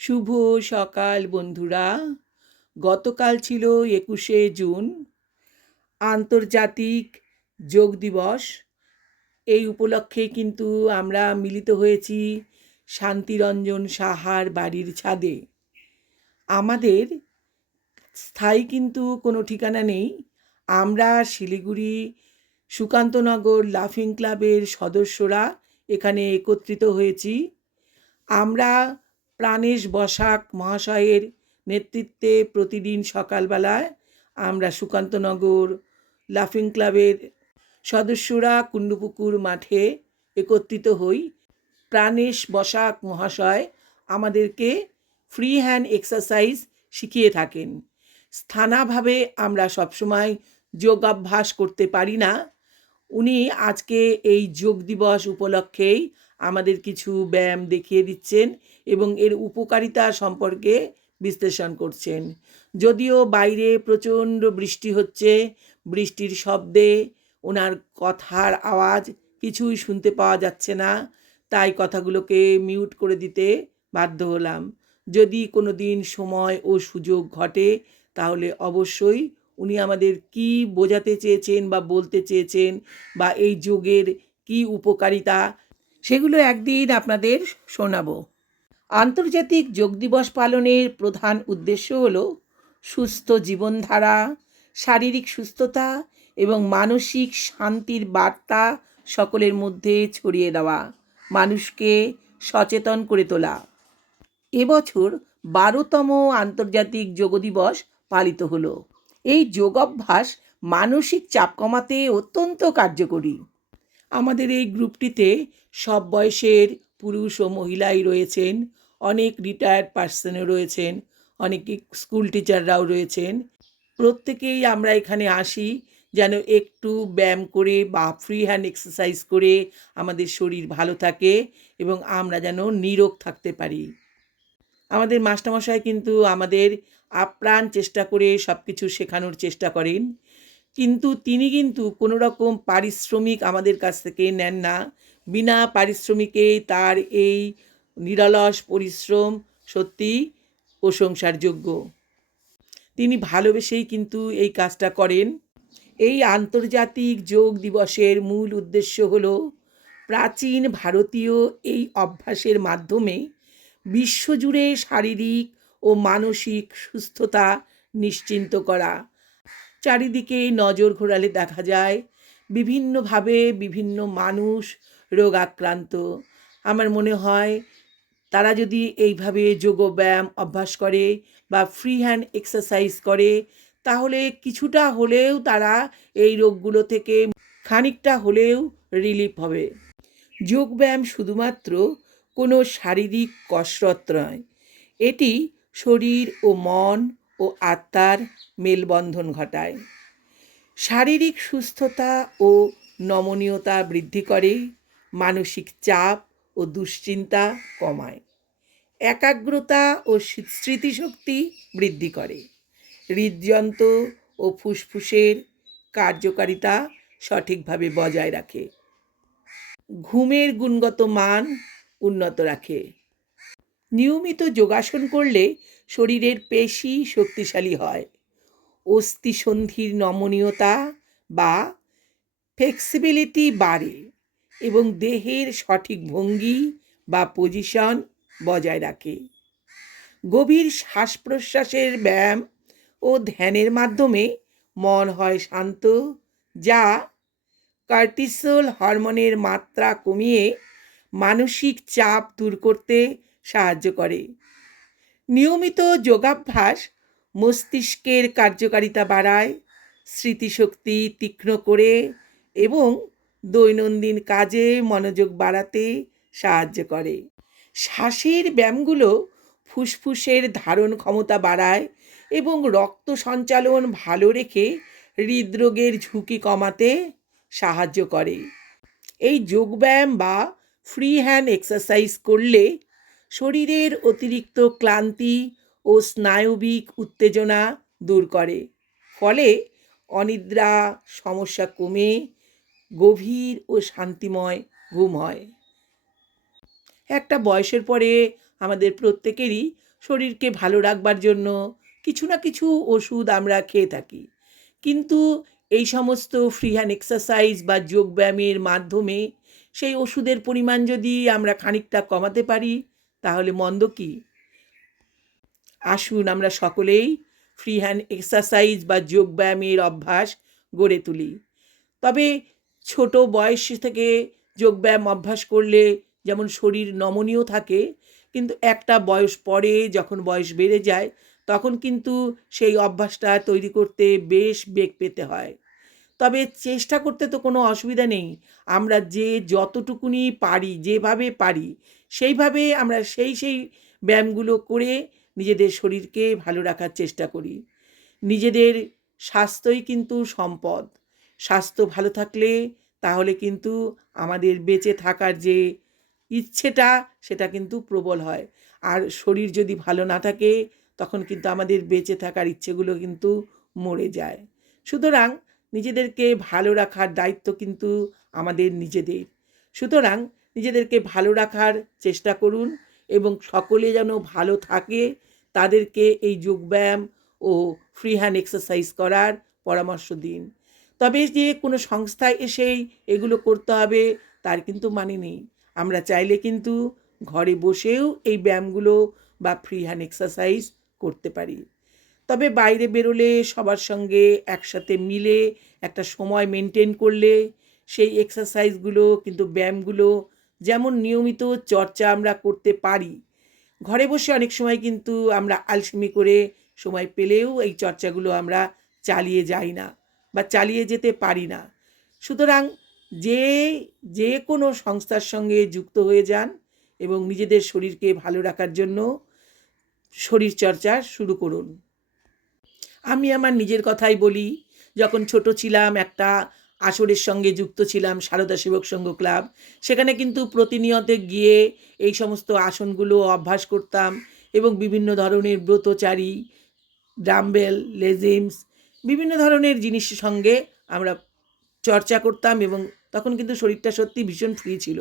শুভ সকাল বন্ধুরা। গতকাল ছিল 21শে জুন, আন্তর্জাতিক যোগ দিবস। এই উপলক্ষে কিন্তু আমরা মিলিত হয়েছি শান্তিরঞ্জন সাহার বাড়ির ছাদে। আমাদের স্থায়ী কিন্তু কোনো ঠিকানা নেই। আমরা শিলিগুড়ি সুকান্তনগর লাফিং ক্লাবের সদস্যরা এখানে একত্রিত হয়েছি। আমরা প্রাণেশ বসাক মহাশয়ের নেতৃত্বে প্রতিদিন সকালবেলায় আমরা সুকান্তনগর লাফিং ক্লাবের সদস্যরা কুণ্ডুপুকুর মাঠে একত্রিত হই। প্রাণেশ বসাক মহাশয় আমাদেরকে ফ্রি হ্যান্ড এক্সারসাইজ শিখিয়ে থাকেন। স্থানাভাবে আমরা সবসময় যোগাভ্যাস করতে পারি না। উনি আজকে এই যোগ দিবস উপলক্ষেই আমাদের কিছু ব্যায়াম দেখিয়ে দিচ্ছেন এবং এর উপকারিতা সম্পর্কে বিশ্লেষণ করছেন। যদিও বাইরে প্রচণ্ড বৃষ্টি হচ্ছে, বৃষ্টির শব্দে ওনার কথার আওয়াজ কিছুই শুনতে পাওয়া যাচ্ছে না, তাই কথাগুলোকে মিউট করে দিতে বাধ্য হলাম। যদি কোনো দিন সময় ও সুযোগ ঘটে তাহলে অবশ্যই উনি আমাদের কি বোঝাতে চেয়েছেন বা বলতে চেয়েছেন বা এই যোগের কি উপকারিতা সেগুলো একদিন আপনাদের শোনাবো। আন্তর্জাতিক যোগ দিবস পালনের প্রধান উদ্দেশ্য হলো সুস্থ জীবনধারা, শারীরিক সুস্থতা এবং মানসিক শান্তির বার্তা সকলের মধ্যে ছড়িয়ে দেওয়া, মানুষকে সচেতন করে তোলা। এবছর 12তম আন্তর্জাতিক যোগ দিবস পালিত হলো। এই যোগাভ্যাস মানসিক চাপ কমাতে অত্যন্ত কার্যকরী। আমাদের এই গ্রুপটিতে সব বয়সের পুরুষ ও মহিলাই রয়েছেন, অনেক রিটায়ার্ড পার্সনও রয়েছেন, অনেক স্কুল টিচাররাও রয়েছেন। প্রত্যেকেই আমরা এখানে আসি যেন একটু ব্যায়াম করে বা ফ্রি হ্যান্ড এক্সারসাইজ করে আমাদের শরীর ভালো থাকে এবং আমরা যেন নিরোগ থাকতে পারি। আমাদের মাস্টারমশাই কিন্তু আমাদের আপ্রাণ চেষ্টা করে সব কিছু শেখানোর চেষ্টা করেন, কিন্তু তিনি কিন্তু কোনো রকম পারিশ্রমিক আমাদের কাছ থেকে নেন না। বিনা পারিশ্রমিকে তার এই নিরলস পরিশ্রম সত্যিই প্রশংসার যোগ্য। তিনি ভালোবেসেই কিন্তু এই কাজটা করেন। এই আন্তর্জাতিক যোগ দিবসের মূল উদ্দেশ্য হলো প্রাচীন ভারতীয় এই অভ্যাসের মাধ্যমে বিশ্বজুড়ে শারীরিক ও মানসিক সুস্থতা নিশ্চিন্ত করা। চারিদিকে নজর ঘোরালে দেখা যায় বিভিন্নভাবে বিভিন্ন মানুষ রোগাক্রান্ত। আমার মনে হয় তারা যদি এইভাবে যোগব্যায়াম অভ্যাস করে বা ফ্রি হ্যান্ড এক্সারসাইজ করে তাহলে কিছুটা হলেও তারা এই রোগগুলো থেকে খানিকটা হলেও রিলিফ হবে। যোগব্যায়াম শুধুমাত্র কোনো শারীরিক কসরত নয়, এটি শরীর ও মন ও আত্মার মেলবন্ধন ঘটায়। শারীরিক সুস্থতা ও নমনীয়তা বৃদ্ধি করে, মানসিক চাপ ও দুশ্চিন্তা কমায়, একাগ্রতা ও স্মৃতিশক্তি বৃদ্ধি করে, হৃদযন্ত্র ও ফুসফুসের কার্যকারিতা সঠিকভাবে বজায় রাখে, ঘুমের গুণগত মান উন্নত রাখে। নিয়মিত যোগাসন করলে শরীরের পেশি শক্তিশালী হয়, অস্থিসন্ধির নমনীয়তা বা ফ্লেক্সিবিলিটি বাড়ে এবং দেহের সঠিক ভঙ্গি বা পজিশন বজায় রাখে। গভীর শ্বাস প্রশ্বাসের ব্যায়াম ও ধ্যানের মাধ্যমে মন হয় শান্ত, যা কর্টিসল হরমোনের মাত্রা কমিয়ে মানসিক চাপ দূর করতে সাহায্য করে। নিয়মিত যোগাভ্যাস মস্তিষ্কের কার্যকারিতা বাড়ায়, স্মৃতিশক্তি তীক্ষ্ণ করে এবং দৈনন্দিন কাজে মনোযোগ বাড়াতে সাহায্য করে। শ্বাসের ব্যায়ামগুলো ফুসফুসের ধারণ ক্ষমতা বাড়ায় এবং রক্ত সঞ্চালন ভালো রেখে হৃদরোগের ঝুঁকি কমাতে সাহায্য করে। এই যোগব্যায়াম বা ফ্রি হ্যান্ড এক্সারসাইজ করলে শরীরের অতিরিক্ত ক্লান্তি ও স্নায়বিক উত্তেজনা দূর করে, ফলে অনিদ্রা সমস্যা কমে গভীর ও শান্তিময় ঘুম হয়। একটা বয়সের পরে আমাদের প্রত্যেকেরই শরীরকে ভালো রাখবার জন্য কিছু না কিছু ওষুধ আমরা খেয়ে থাকি, কিন্তু এই সমস্ত ফ্রি হ্যান্ড এক্সারসাইজ বা যোগব্যায়ামের মাধ্যমে সেই ওষুধের পরিমাণ যদি আমরা খানিকটা কমাতে পারি তাহলে মন্দ কি? আসুন আমরা সকলেই ফ্রি হ্যান্ড এক্সারসাইজ বা যোগব্যায়ামের অভ্যাস গড়ে তুলি। তবে ছোট বয়স থেকে যোগব্যায়াম অভ্যাস করলে যেমন শরীর নমনীয় থাকে, কিন্তু একটা বয়স পরে যখন বয়স বেড়ে যায় তখন কিন্তু সেই অভ্যাসটা তৈরি করতে বেশ বেগ পেতে হয়। তবে চেষ্টা করতে তো কোনো অসুবিধা নেই। আমরা যে যতটুকুনি পারি, যেভাবে পারি সেইভাবে আমরা সেই ব্যায়ামগুলো করে নিজেদের শরীরকে ভালো রাখার চেষ্টা করি। নিজেদের স্বাস্থ্যই কিন্তু সম্পদ। স্বাস্থ্য ভালো থাকলে তাহলে কিন্তু আমাদের বেঁচে থাকার যে ইচ্ছেটা সেটা কিন্তু প্রবল হয়। আর শরীর যদি ভালো না থাকে তখন কিন্তু আমাদের বেঁচে থাকার ইচ্ছেগুলো কিন্তু মরে যায়। সুতরাং নিজেদেরকে ভালো রাখার দায়িত্ব কিন্তু আমাদের নিজেদের। সুতরাং নিজেদেরকে ভালো রাখার চেষ্টা করুন এবং সকলে যেন ভালো থাকে তাদেরকে এই যোগব্যায়াম ও ফ্রি হ্যান্ড এক্সারসাইজ করার পরামর্শ দিন। তবে যে কোনো সংস্থায় এসেই এগুলো করতে হবে তার কিন্তু মানে নেই। আমরা চাইলে কিন্তু ঘরে বসেও এই ব্যায়ামগুলো বা ফ্রি হ্যান্ড এক্সারসাইজ করতে পারি। তবে বাইরে বেরোলে সবার সঙ্গে একসাথে মিলে একটা সময় মেনটেন করলে সেই এক্সারসাইজগুলো কিন্তু ব্যায়ামগুলো যেমন নিয়মিত চর্চা আমরা করতে পারি, ঘরে বসে অনেক সময় কিন্তু আমরা আলসেমি করে সময় পেলেও এই চর্চাগুলো আমরা চালিয়ে যাই না বা চালিয়ে যেতে পারি না। সুতরাং যে যে কোনো সংস্থার সঙ্গে যুক্ত হয়ে যান এবং নিজেদের শরীরকে ভালো রাখার জন্য শরীরচর্চা শুরু করুন। আমি আমার নিজের কথাই বলি, যখন ছোট ছিলাম একটা আসরের সঙ্গে যুক্ত ছিলাম, সারদা সেবক সংঘ ক্লাব। সেখানে কিন্তু প্রতিনিয়ত গিয়ে এই সমস্ত আসনগুলো অভ্যাস করতাম এবং বিভিন্ন ধরনের ব্রতচারী, ডাম্বেল, লেজিমস বিভিন্ন ধরনের জিনিসের সঙ্গে আমরা চর্চা করতাম এবং তখন কিন্তু শরীরটা সত্যি ভীষণ ফ্রি ছিল।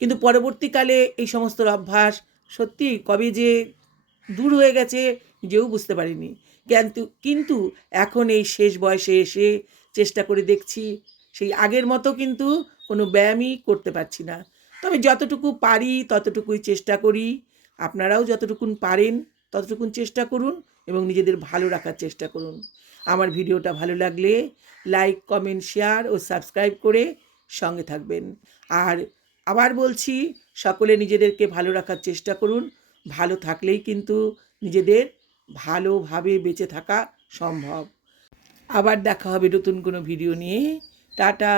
কিন্তু পরবর্তীকালে এই সমস্ত অভ্যাস সত্যি কবে যে দূর হয়ে গেছে নিজেও বুঝতে পারিনি। কিন্তু এখন এই শেষ বয়সে এসে চেষ্টা করে দেখছি সেই আগের মতো কিন্তু কোনো ব্যায়ামই করতে পারছি না। তবে যতটুকু পারি ততটুকুই চেষ্টা করি। আপনারাও যতটুকুন পারেন ততটুকুন চেষ্টা করুন এবং নিজেদের ভালো রাখার চেষ্টা করুন। আমার ভিডিওটা ভালো লাগলে লাইক, কমেন্ট, শেয়ার ও সাবস্ক্রাইব করে সঙ্গে থাকবেন। আর আবার বলছি, সকলে নিজেদেরকে ভালো রাখার চেষ্টা করুন। ভালো থাকলেই কিন্তু নিজেদের ভালোভাবে বেঁচে থাকা সম্ভব। আবার দেখা হবে নতুন কোনো ভিডিও নিয়ে। টাটা।